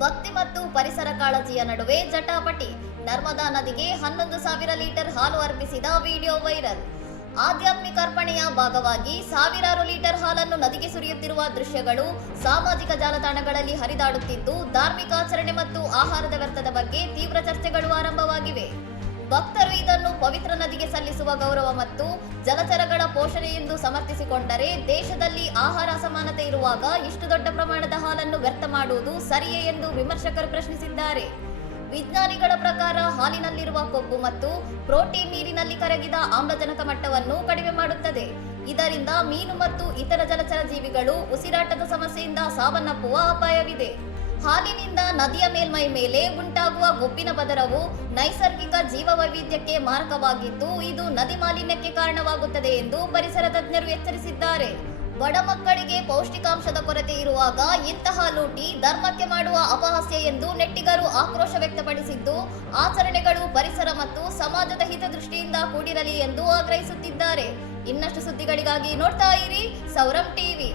ಭಕ್ತಿ ಮತ್ತು ಪರಿಸರ ಕಾಳಜಿಯ ನಡುವೆ ಜಟಾಪಟಿ. ನರ್ಮದಾ ನದಿಗೆ 11,000 ಲೀಟರ್ ಹಾಲು ಅರ್ಪಿಸಿದ ವಿಡಿಯೋ ವೈರಲ್. ಆಧ್ಯಾತ್ಮಿಕ ಅರ್ಪಣೆಯ ಭಾಗವಾಗಿ ಸಾವಿರಾರು ಲೀಟರ್ ಹಾಲನ್ನು ನದಿಗೆ ಸುರಿಯುತ್ತಿರುವ ದೃಶ್ಯಗಳು ಸಾಮಾಜಿಕ ಜಾಲತಾಣಗಳಲ್ಲಿ ಹರಿದಾಡುತ್ತಿದ್ದು, ಧಾರ್ಮಿಕ ಆಚರಣೆ ಮತ್ತು ಆಹಾರದ ವ್ಯರ್ಥದ ಬಗ್ಗೆ ತೀವ್ರ ಚರ್ಚೆಗಳು ಆರಂಭವಾಗಿವೆ. ಭಕ್ತರು ಇದನ್ನು ಪವಿತ್ರ ನದಿಗೆ ಸಲ್ಲಿಸುವ ಗೌರವ ಮತ್ತು ಜಲಚರಗಳ ಪೋಷಣೆ ಎಂದು ಸಮರ್ಥಿಸಿಕೊಂಡರೆ, ದೇಶದಲ್ಲಿ ಆಹಾರ ಅಸಮಾನತೆ ಇರುವಾಗ ಇಷ್ಟು ದೊಡ್ಡ ಪ್ರಮಾಣದ ಹಾಲನ್ನು ವ್ಯರ್ಥ ಮಾಡುವುದು ಸರಿಯೇ ಎಂದು ವಿಮರ್ಶಕರು ಪ್ರಶ್ನಿಸಿದ್ದಾರೆ. ವಿಜ್ಞಾನಿಗಳ ಪ್ರಕಾರ ಹಾಲಿನಲ್ಲಿರುವ ಕೊಬ್ಬು ಮತ್ತು ಪ್ರೋಟೀನ್ ನೀರಿನಲ್ಲಿ ಕರಗಿದ ಆಮ್ಲಜನಕ ಮಟ್ಟವನ್ನು ಕಡಿಮೆ ಮಾಡುತ್ತದೆ. ಇದರಿಂದ ಮೀನು ಮತ್ತು ಇತರ ಜಲಚರ ಜೀವಿಗಳು ಉಸಿರಾಟದ ಸಮಸ್ಯೆಯಿಂದ ಸಾವನ್ನಪ್ಪುವ ಅಪಾಯವಿದೆ. ಹಾಲಿನಿಂದ ನದಿಯ ಮೇಲ್ಮೈ ಮೇಲೆ ಉಂಟಾಗುವ ಕೊಬ್ಬಿನ ಪದರವು ನೈಸರ್ಗಿಕ ಜೀವವೈವಿಧ್ಯಕ್ಕೆ ಮಾರಕವಾಗಿದ್ದು, ಇದು ನದಿ ಮಾಲಿನ್ಯಕ್ಕೆ ಕಾರಣವಾಗುತ್ತದೆ ಎಂದು ಪರಿಸರ ತಜ್ಞರು ಎಚ್ಚರಿಸಿದ್ದಾರೆ. ಬಡ ಮಕ್ಕಳಿಗೆ ಪೌಷ್ಟಿಕಾಂಶದ ಕೊರತೆ ಇರುವಾಗ ಇಂತಹ ಲೂಟಿ ಧರ್ಮಕ್ಕೆ ಮಾಡುವ ಅಪಹಾಸ್ಯ ಎಂದು ನೆಟ್ಟಿಗರು ಆಕ್ರೋಶ ವ್ಯಕ್ತಪಡಿಸಿದ್ದು, ಆಚರಣೆಗಳು ಪರಿಸರ ಮತ್ತು ಸಮಾಜದ ಹಿತದೃಷ್ಟಿಯಿಂದ ಕೂಡಿರಲಿ ಎಂದು ಆಗ್ರಹಿಸುತ್ತಿದ್ದಾರೆ. ಇನ್ನಷ್ಟು ಸುದ್ದಿಗಳಿಗಾಗಿ ನೋಡ್ತಾ ಇರಿ ಸೌರಂ ಟಿವಿ.